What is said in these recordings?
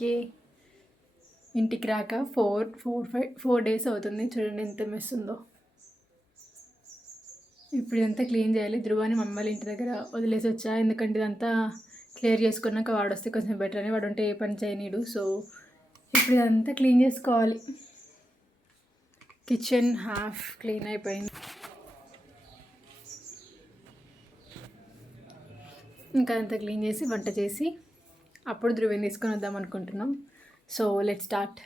ఇంటికి ఇంటికి రాక four four five four days అవుతుంది. చూడండి ఎంత మెస్ ఉందో. ఇప్పుడు ఇదంతా క్లీన్ చేయాలి. ధ్రువాని మమ్మల్ని ఇంటి దగ్గర వదిలేసి వచ్చా? ఎందుకంటే ఇదంతా క్లియర్ చేసుకున్నాక వాడు వస్తే కొంచెం బెటర్ అని. వాడు ఉంటే ఏ పని చేయనీడు. సో ఇప్పుడు ఇదంతా క్లీన్ చేసుకోవాలి. కిచెన్ హాఫ్ క్లీన్ అయిపోయింది. ఇంకా అంతా క్లీన్ చేసి వంట చేసి అప్పుడు ధృవం తీసుకొని వద్దాం అనుకుంటున్నాం. సో లెట్ స్టార్ట్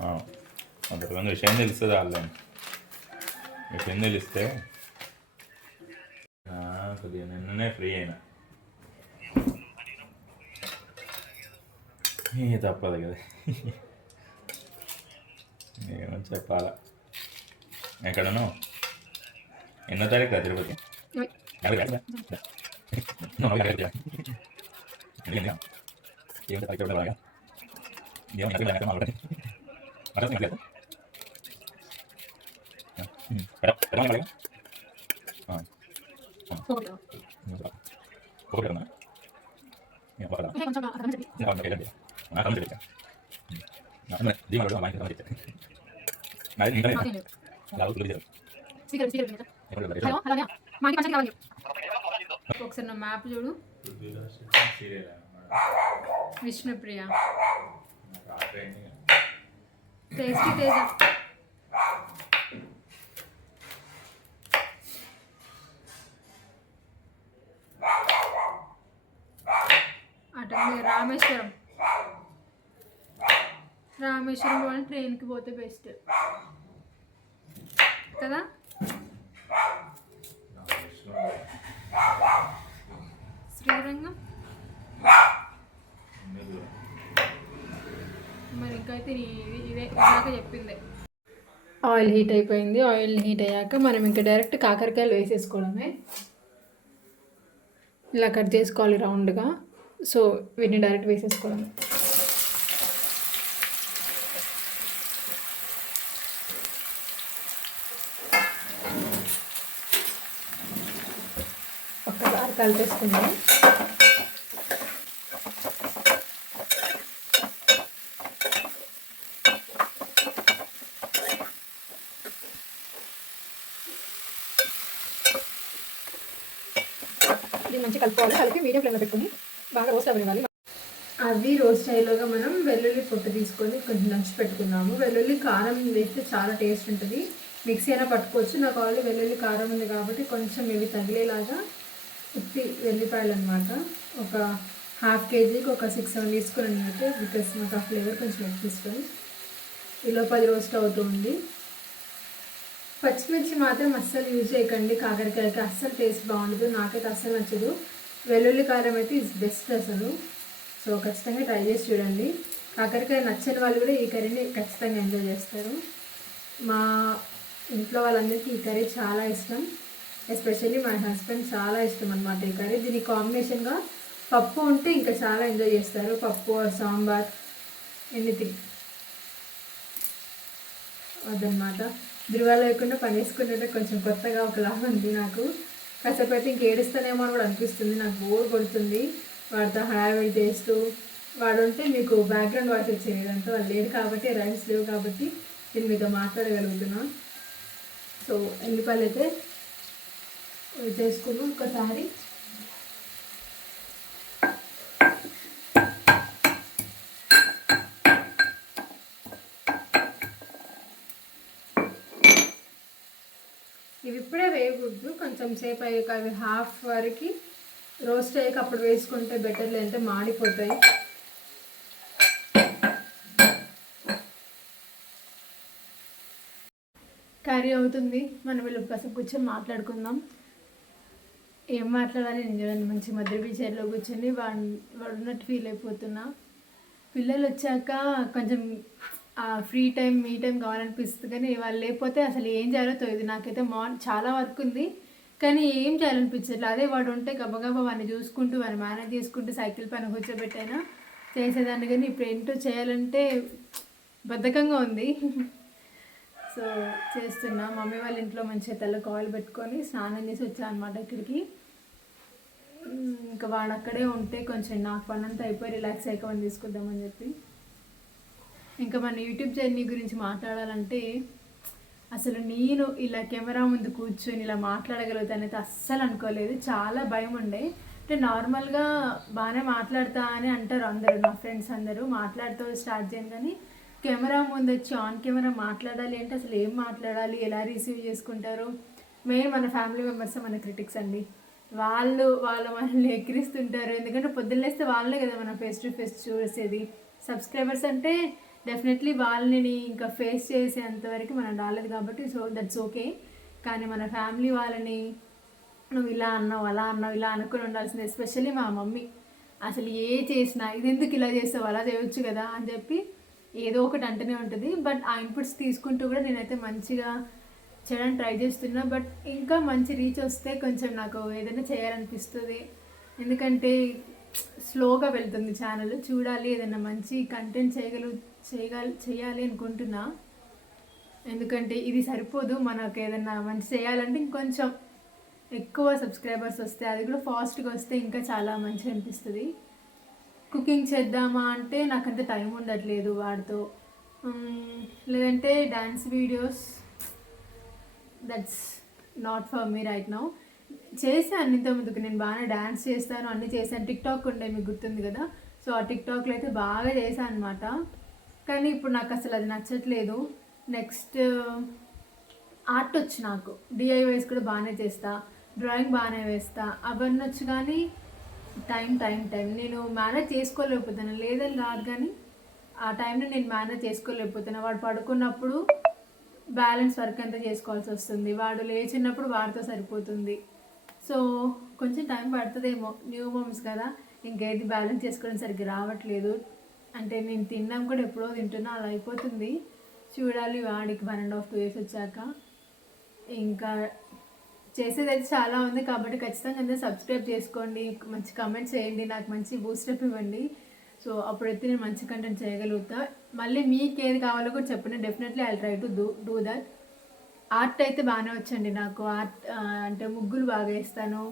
అంతకుముందు విషయం తెలుస్తుంది వాళ్ళని విషయం తెలిస్తే కొద్దిగా నిన్ననే ఫ్రీ అయినా. తప్పదు కదా. ఏమో చెప్పాలా. ఎక్కడను ఎన్నో తారీఖు తిరుపతి? ఏం తారీఖు ఏం Pero, pero no Ah. Oke, karena. Ya, apa kata? కొంచెం అర్థం చెప్పి Ya, kamu kayak Nah, kamu cerita. Nah, kamu dia malu main sama cerita. Nah, ini kan. Lalu dulu dia. Speaker speaker Ya, udah dari. Hello అలాగే మా ఇంటి మంచిగా కావాలి ఒకసారి నా మ్యాప్ చూడు Vishnupriya టేస్టీ తేజ అటు రామేశ్వరం రామేశ్వరం పోవాలి ట్రైన్కి పోతే బెస్ట్ కదా శ్రీరంగం అయితే ఇదే ఇందాక చెప్పింది. ఆయిల్ హీట్ అయిపోయింది. ఆయిల్ హీట్ అయ్యాక మనం ఇంకా డైరెక్ట్ కాకరకాయలు వేసేసుకోవడమే. ఇలా కట్ చేసుకోవాలి రౌండ్గా. సో వీటిని డైరెక్ట్ వేసేసుకోవడమే. ఒక్కసారి కలిపేసుకుందాం ఇది మంచిగా కలుపుకోవాలి. కలిపి మీడియం ఫ్లేమ్లో పెట్టుకుని బాగా రోస్ట్ అవ్వాలి అవి రోస్ట్ అయ్యేలోగా మనం వెల్లుల్లి పొట్టు తీసుకొని కొంచెం దంచి పెట్టుకున్నాము వెల్లుల్లి కారం వేస్తే చాలా టేస్ట్ ఉంటుంది. మిక్సీ అయినా పట్టుకోవచ్చు. నాకు ఆల్రెడీ వెల్లుల్లి కారం ఉంది కాబట్టి కొంచెం ఇవి తగిలేలాగా ఉత్తి వెల్లిపాయలు అనమాట ఒక హాఫ్ కేజీకి ఒక సిక్స్ సెవెన్ తీసుకుని అయితే బికాస్ నాకు ఆ ఫ్లేవర్ కొంచెం ఎక్కువ ఇష్టం. ఈలో పది రోస్ట్ అవుతుంది పచ్చిమిర్చి మాత్రం అస్సలు యూజ్ చేయకండి. కాకరకాయకి అస్సలు టేస్ట్ బాగుండదు. నాకైతే అస్సలు నచ్చదు. వెల్లుల్లి కారం అయితే ఇస్ బెస్ట్ అసలు. సో ఖచ్చితంగా ట్రై చేసి చూడండి. కాకరకాయ నచ్చని వాళ్ళు కూడా ఈ కర్రీని ఖచ్చితంగా ఎంజాయ్ చేస్తారు. మా ఇంట్లో వాళ్ళందరికీ ఈ కర్రీ చాలా ఇష్టం. ఎస్పెషల్లీ మా హస్బెండ్ చాలా ఇష్టం అనమాట ఈ కర్రీ. దీని కాంబినేషన్గా పప్పు ఉంటే ఇంకా చాలా ఎంజాయ్ చేస్తారు. పప్పు సాంబార్ ఎనీథింగ్ అదనమాట ధృవాలు లేకుండా పని కొంచెం కొత్తగా ఒకలాగా ఉంది నాకు. కాసేపు అయితే అని కూడా అనిపిస్తుంది. నాకు బోర్ కొడుతుంది. వాడితో హడావిడి చేస్తూ వాడు ఉంటే మీకు బ్యాక్గ్రౌండ్ వాయిస్ వచ్చేది అంతా వాళ్ళు లేరు కాబట్టి రైమ్స్ లేవు కాబట్టి నేను మీతో మాట్లాడగలుగుతున్నా సో ఎల్లిపాయలు అయితే చేసుకున్నాం. ఒకసారి ఇప్పుడు కొంచెం సేపు అయ్యాక అవి హాఫ్ వరకు రోస్ట్ అయ్యాక అప్పుడు వేసుకుంటే బెటర్ లేదంటే మాడిపోతాయి. కర్రీ అవుతుంది. మనం వీళ్ళు కాసేపు కూర్చొని మాట్లాడుకుందాం. ఏం మాట్లాడాలి? నేను చూడండి మంచి మధ్య చైర్లో కూర్చొని వాడు వాడు ఉన్నట్టు ఫీల్ అయిపోతున్నా. పిల్లలు వచ్చాక కొంచెం ఫ్రీ టైం మీ టైం కావాలనిపిస్తుంది. కానీ వాళ్ళు లేకపోతే అసలు ఏం చేయాలో తెలియదు. నాకైతే మార్నింగ్ చాలా వర్క్ ఉంది. కానీ ఏం చేయాలనిపించట్లేదు. అదే వాడు ఉంటే గబగబా వాడిని చూసుకుంటూ వాడిని మేనేజ్ చేసుకుంటూ సైకిల్ పైన కూర్చోబెట్టైనా చేసేదాన్ని. కానీ ఇప్పుడు ఏంటో చేయాలంటే బద్ధకంగా ఉంది. సో చేస్తున్నా. మమ్మీ వాళ్ళ ఇంట్లో మంచిగా తెల్ల కాయిల్ పెట్టుకొని స్నానం చేసి వచ్చా అనమాట ఇక్కడికి. ఇంకా వాడు అక్కడే ఉంటే కొంచెం నాకు పని అంతా అయిపోయి రిలాక్స్ అయ్యాకమని తీసుకుందామని చెప్పి. ఇంకా మన యూట్యూబ్ జర్నీ గురించి మాట్లాడాలంటే అసలు నేను ఇలా కెమెరా ముందు కూర్చొని ఇలా మాట్లాడగలుగుతానైతే అస్సలు అనుకోలేదు. చాలా భయం ఉండే. అంటే నార్మల్గా బాగానే మాట్లాడతా అని అంటారు అందరూ నా ఫ్రెండ్స్ అందరూ. మాట్లాడుతూ స్టార్ట్ చేయను కానీ కెమెరా ముందు వచ్చి ఆన్ కెమెరా మాట్లాడాలి అంటే అసలు ఏం మాట్లాడాలి? ఎలా రిసీవ్ చేసుకుంటారు? మెయిన్ మన ఫ్యామిలీ మెంబర్స్ మన క్రిటిక్స్ అండి. వాళ్ళు వాళ్ళు మనల్ని ఎక్కిరిస్తుంటారు. ఎందుకంటే పొద్దున్నేస్తే వాళ్ళే కదా మనం ఫేస్ టు ఫేస్ చూసేది. సబ్స్క్రైబర్స్ అంటే డెఫినెట్లీ వాళ్ళని ఇంకా ఫేస్ చేసేంతవరకు మనం రాలేదు కాబట్టి సో దట్స్ ఓకే కానీ మన ఫ్యామిలీ వాళ్ళని నువ్వు ఇలా అన్నావు అలా అన్నావు ఇలా అనుకుని ఉండాల్సింది ఎస్పెషల్లీ మా మమ్మీ. అసలు ఏ చేసినా ఇది ఎందుకు ఇలా చేస్తావు అలా చేయొచ్చు కదా అని చెప్పి ఏదో ఒకటి అంటూనే ఉంటుంది. బట్ ఆ ఇన్పుట్స్ తీసుకుంటూ కూడా నేనైతే మంచిగా చేయడానికి ట్రై చేస్తున్నా. బట్ ఇంకా మంచి రీచ్ వస్తే కొంచెం నాకు ఏదైనా చేయాలనిపిస్తుంది. ఎందుకంటే స్లోగా వెళ్తుంది ఛానల్ చూడాలి ఏదైనా మంచి కంటెంట్ చేయగలు చేయగల చేయాలి అనుకుంటున్నా. ఎందుకంటే ఇది సరిపోదు మనకు ఏదన్నా మంచి చేయాలంటే ఇంకొంచెం ఎక్కువ సబ్స్క్రైబర్స్ వస్తే అది కూడా ఫాస్ట్గా వస్తే ఇంకా చాలా మంచిగా అనిపిస్తుంది. కుకింగ్ చేద్దామా అంటే నాకంత టైం ఉండట్లేదు వాడితో. లేదంటే dance videos that's not for me right now చేశాను ఇంత ముందుకు నేను బాగానే డ్యాన్స్ చేస్తాను అన్నీ చేశాను. టిక్టాక్ ఉండే మీకు గుర్తుంది కదా? సో ఆ టిక్టాక్లో అయితే బాగా చేశాను అనమాట కానీ ఇప్పుడు నాకు అసలు అది నచ్చట్లేదు. నెక్స్ట్ ఆర్ట్ వచ్చి నాకు. డిఐవైస్ కూడా బాగానే చేస్తా. డ్రాయింగ్ బాగానే వేస్తా. అవన్నీ వచ్చు కానీ టైం టైం టైం నేను మేనేజ్ చేసుకోలేకపోతాను. లేదని రాదు కానీ ఆ టైంని నేను మేనేజ్ చేసుకోలేకపోతున్నా వాడు పడుకున్నప్పుడు బ్యాలెన్స్ వర్క్ అంతా చేసుకోవాల్సి వస్తుంది. వాడు లేచినప్పుడు వాడితో సరిపోతుంది. సో కొంచెం టైం పడుతుందేమో. న్యూ మమ్స్ కదా. ఇంకేది బ్యాలెన్స్ చేసుకోవడం సరిగ్గా రావట్లేదు. అంటే నేను తిన్నాం కూడా ఎప్పుడో తింటున్నా అలా అయిపోతుంది. చూడాలి వాడికి one and half two years వచ్చాక. ఇంకా చేసేది అయితే చాలా ఉంది కాబట్టి ఖచ్చితంగా అందరూ సబ్స్క్రైబ్ చేసుకోండి. మంచి కమెంట్స్ చేయండి నాకు మంచి బూస్టప్ ఇవ్వండి. సో అప్పుడైతే నేను మంచి కంటెంట్ చేయగలుగుతా. మళ్ళీ మీకు ఏది కావాలో కూడా చెప్పండి. Definitely I try to do do that art అయితే బాగానే వచ్చండి నాకు. ఆర్ట్ అంటే ముగ్గులు బాగా వేస్తాను.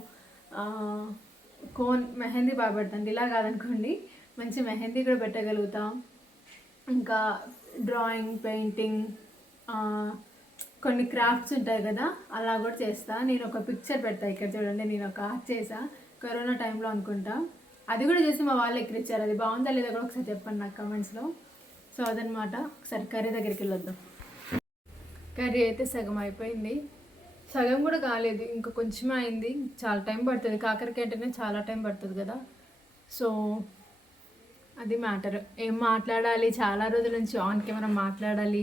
కోన్ మెహందీ బాగా పెడతాను. ఇలా కాదనుకోండి. మంచి మెహందీ కూడా పెట్టగలుగుతాం. ఇంకా డ్రాయింగ్ పెయింటింగ్ కొన్ని క్రాఫ్ట్స్ ఉంటాయి కదా అలా కూడా చేస్తా. నేను ఒక పిక్చర్ పెడతా ఇక్కడ చూడండి నేను ఒక ఆర్ట్ చేసా. కరోనా టైంలో అనుకుంటా. అది కూడా చేసి మా వాళ్ళు ఎక్కిరిచ్చారు. అది బాగుందా లేదా కూడా ఒకసారి చెప్పండి నాకు కమెంట్స్లో సో అదనమాట ఒకసారి కర్రీ దగ్గరికి వెళ్ళొద్దాం. కర్రీ అయితే సగం అయిపోయింది. సగం కూడా కాలేదు. ఇంకా కొంచెం అయింది. చాలా టైం పడుతుంది. కాకరకాయ అంటేనే చాలా టైం పడుతుంది కదా. సో అది మ్యాటర్. ఏం మాట్లాడాలి? చాలా రోజుల నుంచి ఆన్ కెమెరా మాట్లాడాలి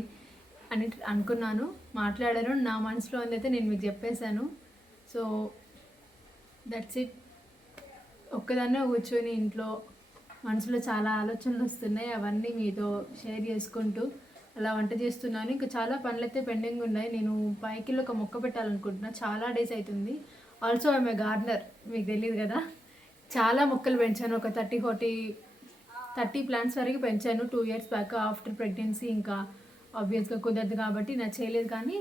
అని అనుకున్నాను. మాట్లాడాను నా మనసులో అయితే నేను మీకు చెప్పేశాను. సో దట్స్ ఇట్ ఒక్కదాన్నే కూర్చొని ఇంట్లో మనసులో చాలా ఆలోచనలు వస్తున్నాయి. అవన్నీ మీతో షేర్ చేసుకుంటూ అలా వంట చేస్తున్నాను. ఇంకా చాలా పనులు అయితే పెండింగ్ ఉన్నాయి. నేను పైకిలో ఒక మొక్క పెట్టాలనుకుంటున్నా. చాలా డేస్ అవుతుంది ఆల్సో ఐఎమ్ ఏ గార్డనర్ మీకు తెలియదు కదా. చాలా మొక్కలు పెంచాను. ఒక థర్టీ ఫార్టీ థర్టీ ప్లాంట్స్ వరకు పెంచాను. Two years back after pregnancy ఇంకా ఆబ్వియస్గా కుదరదు కాబట్టి నా చేయలేదు కానీ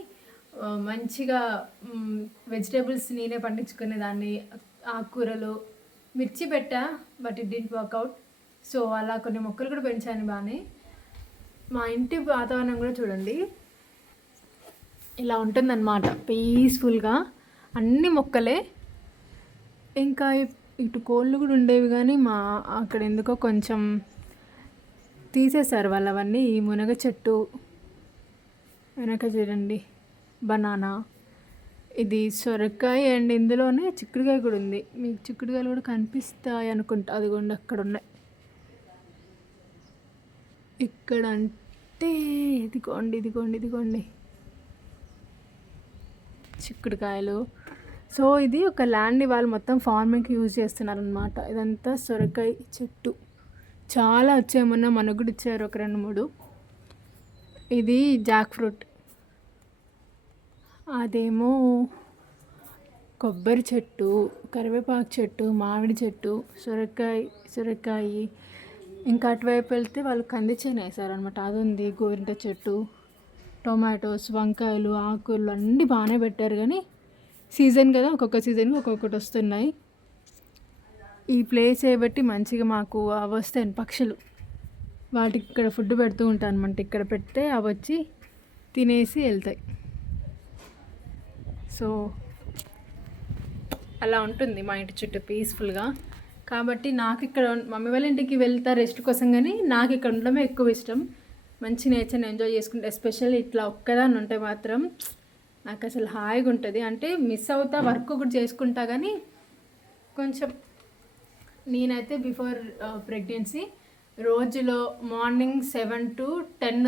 మంచిగా వెజిటేబుల్స్ నేనే పండించుకునే దాన్ని ఆకుకూరలు మిర్చి పెట్టా but it didn't work out so అలా కొన్ని మొక్కలు కూడా పెంచాను బాగానే మా ఇంటి వాతావరణం కూడా చూడండి. ఇలా ఉంటుందన్నమాట పీస్ఫుల్గా అన్ని మొక్కలే. ఇంకా ఇటు కోళ్ళు కూడా ఉండేవి కానీ మా అక్కడ ఎందుకో కొంచెం తీసేశారు వాళ్ళు అవన్నీ ఈ మునగ చెట్టు వెనక చూడండి బనానా ఇది సొరకాయ అండ్ ఇందులోనే చిక్కుడుకాయ కూడా ఉంది. మీకు చిక్కుడుకాయలు కూడా కనిపిస్తాయి అనుకుంటా. అదిగోండి అక్కడ ఉన్నాయి. ఇక్కడ అంటే ఇదిగోండి ఇదిగోండి ఇదిగోండి. చిక్కుడుకాయలు. సో ఇది ఒక ల్యాండ్ని వాళ్ళు మొత్తం ఫార్మింగ్కి యూజ్ చేస్తున్నారనమాట ఇదంతా సొరకాయ చెట్టు. చాలా వచ్చాయి మొన్న మనకు కూడా ఇచ్చారు ఒక రెండు మూడు. ఇది జాక్ ఫ్రూట్. అదేమో కొబ్బరి చెట్టు కరివేపాకు చెట్టు మామిడి చెట్టు సొరకాయ సొరకాయ. ఇంకా అటువైపు వెళ్తే వాళ్ళు కంది చేను వేసారనమాట అది ఉంది గోరింట చెట్టు టొమాటోస్ వంకాయలు ఆకులు అన్నీ బాగానే పెట్టారు కానీ సీజన్ కదా ఒక్కొక్క సీజన్కి ఒక్కొక్కటి వస్తున్నాయి. ఈ ప్లేస్ బట్టి మంచిగా మాకు అవి వస్తాయి పక్షులు. వాటికి ఇక్కడ ఫుడ్ పెడుతూ ఉంటాను అనమాట ఇక్కడ పెడితే అవి వచ్చి తినేసి వెళ్తాయి. సో అలా ఉంటుంది మా ఇంటి చుట్టూ పీస్ఫుల్గా కాబట్టి నాకు ఇక్కడ మమ్మీ వాళ్ళ ఇంటికి వెళ్తా రెస్ట్ కోసం కానీ నాకు ఇక్కడ ఉండడమే ఎక్కువ ఇష్టం. మంచి నేచర్ని ఎంజాయ్ చేసుకుంటే ఎస్పెషల్లీ ఇట్లా ఒక్కదాన్ని ఉంటే మాత్రం నాకు అసలు హాయిగా ఉంటుంది అంటే మిస్ అవుతా వర్క్ కూడా చేసుకుంటా కానీ కొంచెం నేనైతే బిఫోర్ ప్రెగ్నెన్సీ రోజులో morning seven to ten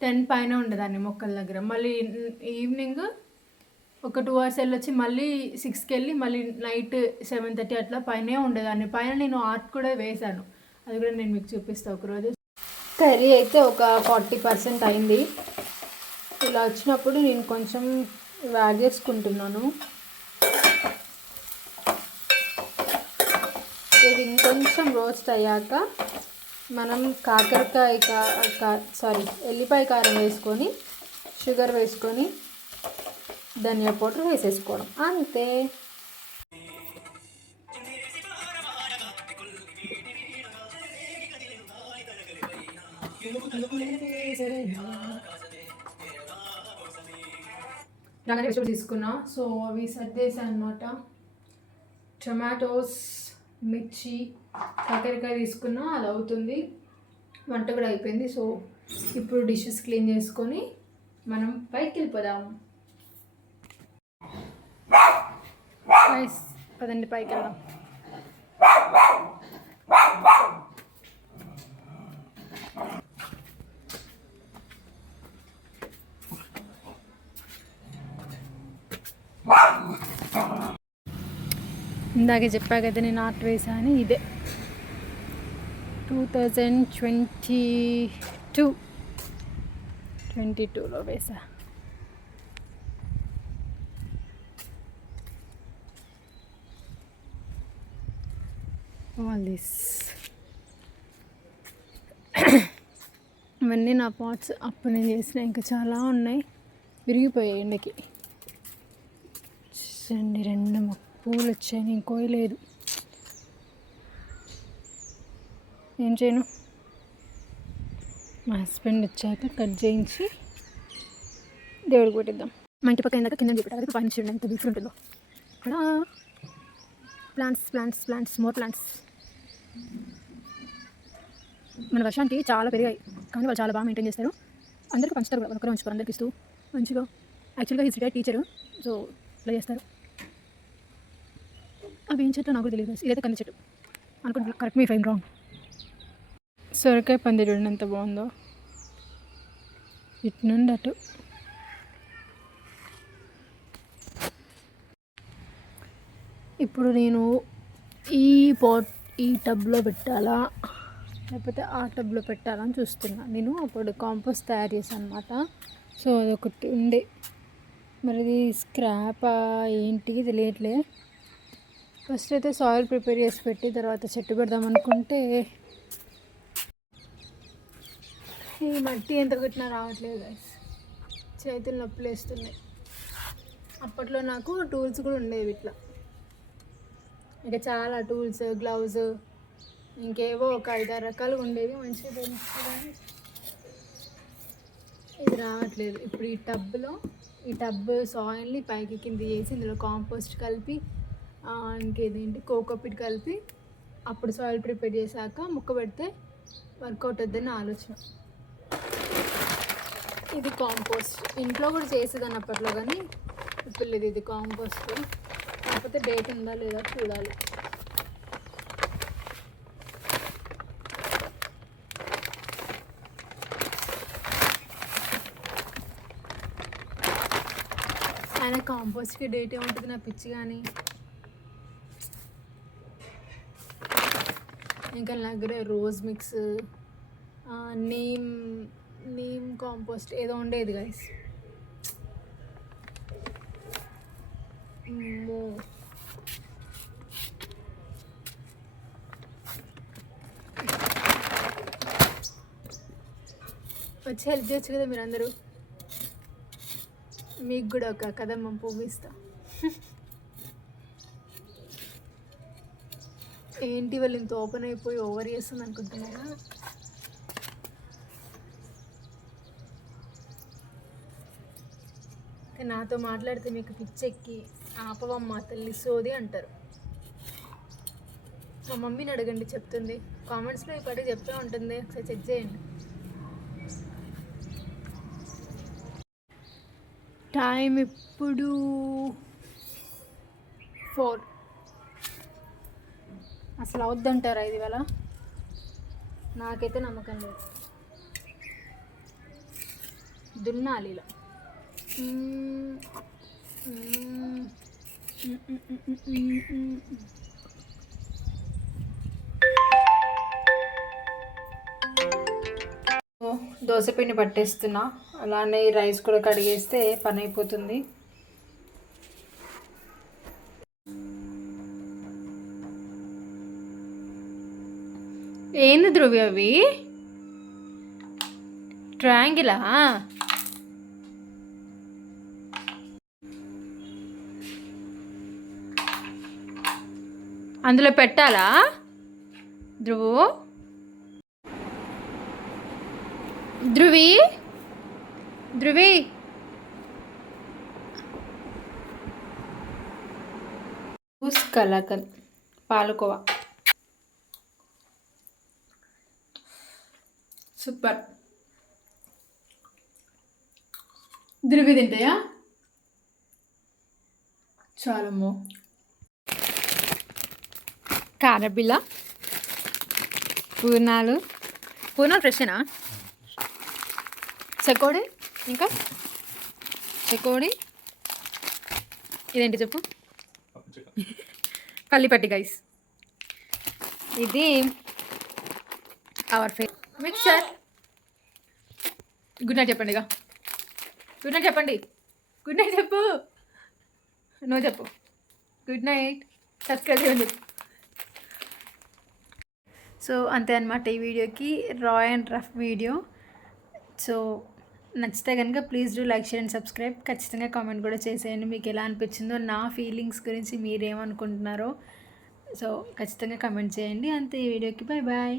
ten పైన ఉండేదాన్ని మొక్కల దగ్గర. మళ్ళీ ఈవినింగ్ ఒక టూ అవర్స్ వెళ్ళొచ్చి మళ్ళీ సిక్స్కి వెళ్ళి మళ్ళీ నైట్ సెవెన్ థర్టీ అట్లా పైనే ఉండేదాన్ని. పైన నేను ఆర్ట్ కూడా వేశాను. అది కూడా నేను మీకు చూపిస్తాను ఒకరోజు. కర్రీ అయితే ఒక ఫార్టీ పర్సెంట్ అయింది. ఇలా వచ్చినప్పుడు నేను కొంచెం ఇవి యాడ్ చేసుకుంటున్నాను. ఇది ఇంకొంచెం రోస్ట్ అయ్యాక మనం కాకరకాయ కా సారీ ఎల్లిపాయ కారం వేసుకొని షుగర్ వేసుకొని ధనియా పౌడర్ వేసేసుకోవడం. అంతే. రాగానే వెజిటబుల్ తీసుకున్నా. సో అవి సర్దేశాను అనమాట టొమాటోస్ మిర్చి కాకరకాయ తీసుకున్నా. అది అవుతుంది. వంట కూడా అయిపోయింది. సో ఇప్పుడు డిషెస్ క్లీన్ చేసుకొని మనం పైకి వెళ్ళిపోదాం. పదండి పైకి వెళ్దాం. ఇందాక చెప్పా కదా నేను ఆర్ట్ వేసాను ఇదే. Two thousand twenty two twenty టూలో వేసా ఆల్ దిస్ ఇవన్నీ నా పాట్స్ అప్పుడు నేను చేసిన ఇంకా చాలా ఉన్నాయి. విరిగిపోయాయి ఎండకి. చూడండి రెండు మొక్క పూలు వచ్చాయి నేను కోయలేదు. ఏం చేయను? మా హస్బెండ్ వచ్చాక కట్ చేయించి దేవుడికి పెట్టిద్దాం. మా ఇంటి పక్క ఇందాక కింద చూపెట్టాలి పైన చూడండి ఎంత బీఫ్ ఉంటుందో. ఇక్కడ plants plants plants more plants మన వర్షానికి చాలా పెరిగాయి కానీ వాళ్ళు చాలా బాగా మెయింటైన్ చేస్తారు. అందరికీ పంచుతారు కూడా ఒకరు ఉంచుకోరు అందరికి ఇస్తూ. మంచిగా. యాక్చువల్గా హిస్ రిటైర్ టీచరు సో ఇట్లా చేస్తారు. అవి ఏం చెట్లు నాకు తెలియదు. ఇదైతే కంది చెట్టు. అనుకుంటున్నాను కరెక్ట్ మీ ఫైన్ రాంగ్ సొరకాయ పంది చూడండి ఎంత బాగుందో. ఇటు నుండి అటు. ఇప్పుడు నేను ఈ పాట్ ఈ టబ్లో పెట్టాలా? లేకపోతే ఆ టబ్లో పెట్టాలని చూస్తున్నా. నేను అప్పుడు కాంపోస్ట్ తయారు చేశాను అనమాట సో అదొకటి ఉండే. మరి ఇది స్క్రాప్ ఏంటి? తెలియట్లే. ఫస్ట్ అయితే సాయిల్ ప్రిపేర్ చేసి పెట్టి తర్వాత చెట్టు పెడదాం అనుకుంటే ఈ మట్టి ఎంత కొట్టినా రావట్లేదు చేతులు నొప్పులు వేస్తున్నాయి. అప్పట్లో నాకు టూల్స్ కూడా ఉండేవి ఇట్లా. ఇంకా చాలా టూల్స్ గ్లౌజ్ ఇంకేవో ఒక ఐదారు రకాలు ఉండేవి. మంచిగా తెలుసు ఇది రావట్లేదు. ఇప్పుడు ఈ టబ్లో ఈ టబ్ సాయిల్ని పైకి కింద చేసి ఇందులో కాంపోస్ట్ కలిపి ఇంకేదేంటి? కోకోపిట్ కలిపి అప్పుడు సాయిల్ ప్రిపేర్ చేశాక ముక్క పెడితే వర్కౌట్ అవుతుందని ఆలోచన. ఇది కాంపోస్ట్ ఇంట్లో కూడా చేసేదాన్ని అప్పట్లో కానీ ఇప్పుడు లేదు ఇది కాంపోస్ట్ కాకపోతే డేట్ ఉందా లేదా చూడాలి. ఆయన కాంపోస్ట్కి డేట్ ఏముంటుంది నా పిచ్చి కానీ? ఇంకా నా దగ్గర rose mix neem neem compost ఏదో ఉండేది గైస్ వచ్చి హెల్ప్ చేయొచ్చు కదా మీరందరూ? మీకు కూడా ఒక కథ పువ్వు ఏంటి వాళ్ళు ఇంత ఓపెన్ అయిపోయి ఓవర్ చేస్తుంది అనుకుంటున్నారా? నాతో మాట్లాడితే మీకు పిచ్చెక్కి ఆపవమ్మ తల్లి సోది అంటారు. మా మమ్మీని అడగండి చెప్తుంది. కామెంట్స్లో ఈ పడి చెప్తూ ఉంటుంది. ఒకసారి చెక్ చేయండి. టైం ఇప్పుడు ఫోర్ అసలు అవద్దంటారా ఇది వేళ? నాకైతే నమ్మకం లేదు. దున్నాలి ఇలా దోశ పిండి పట్టేస్తున్నా. అలానే రైస్ కూడా కడిగేస్తే పని అయిపోతుంది ఏంది అవి. ట్రయాంగిలా? అందులో పెట్టాలా? ధ్రువు? ధ్రువి? ధ్రువి? కలకల్ పాలకోవా. సూపర్. ధ్రువి తింటాయా? చాలమ్మో. కారబిల్ల పూర్ణాలు. పూర్ణాలు ఫ్రెషేనా చెకోడి ఇంకా? చెకోడి. ఇదేంటి చెప్పు? పల్లిపట్టి గైస్ ఇది our face sir good night చెప్పండి ఇక. గుడ్ నైట్ చెప్పండి. గుడ్ నైట్ చెప్పు. నువ్వు చెప్పు. గుడ్ నైట్ సబ్స్క్రైబ్ చేయండి. సో అంతే అనమాట ఈ వీడియోకి. రా అండ్ రఫ్ వీడియో సో నచ్చితే కనుక please do like share and subscribe ఖచ్చితంగా కామెంట్ కూడా చేసేయండి. మీకు ఎలా అనిపించిందో నా ఫీలింగ్స్ గురించి మీరేమనుకుంటున్నారో సో ఖచ్చితంగా కామెంట్ చేయండి. అంతే ఈ వీడియోకి. Bye bye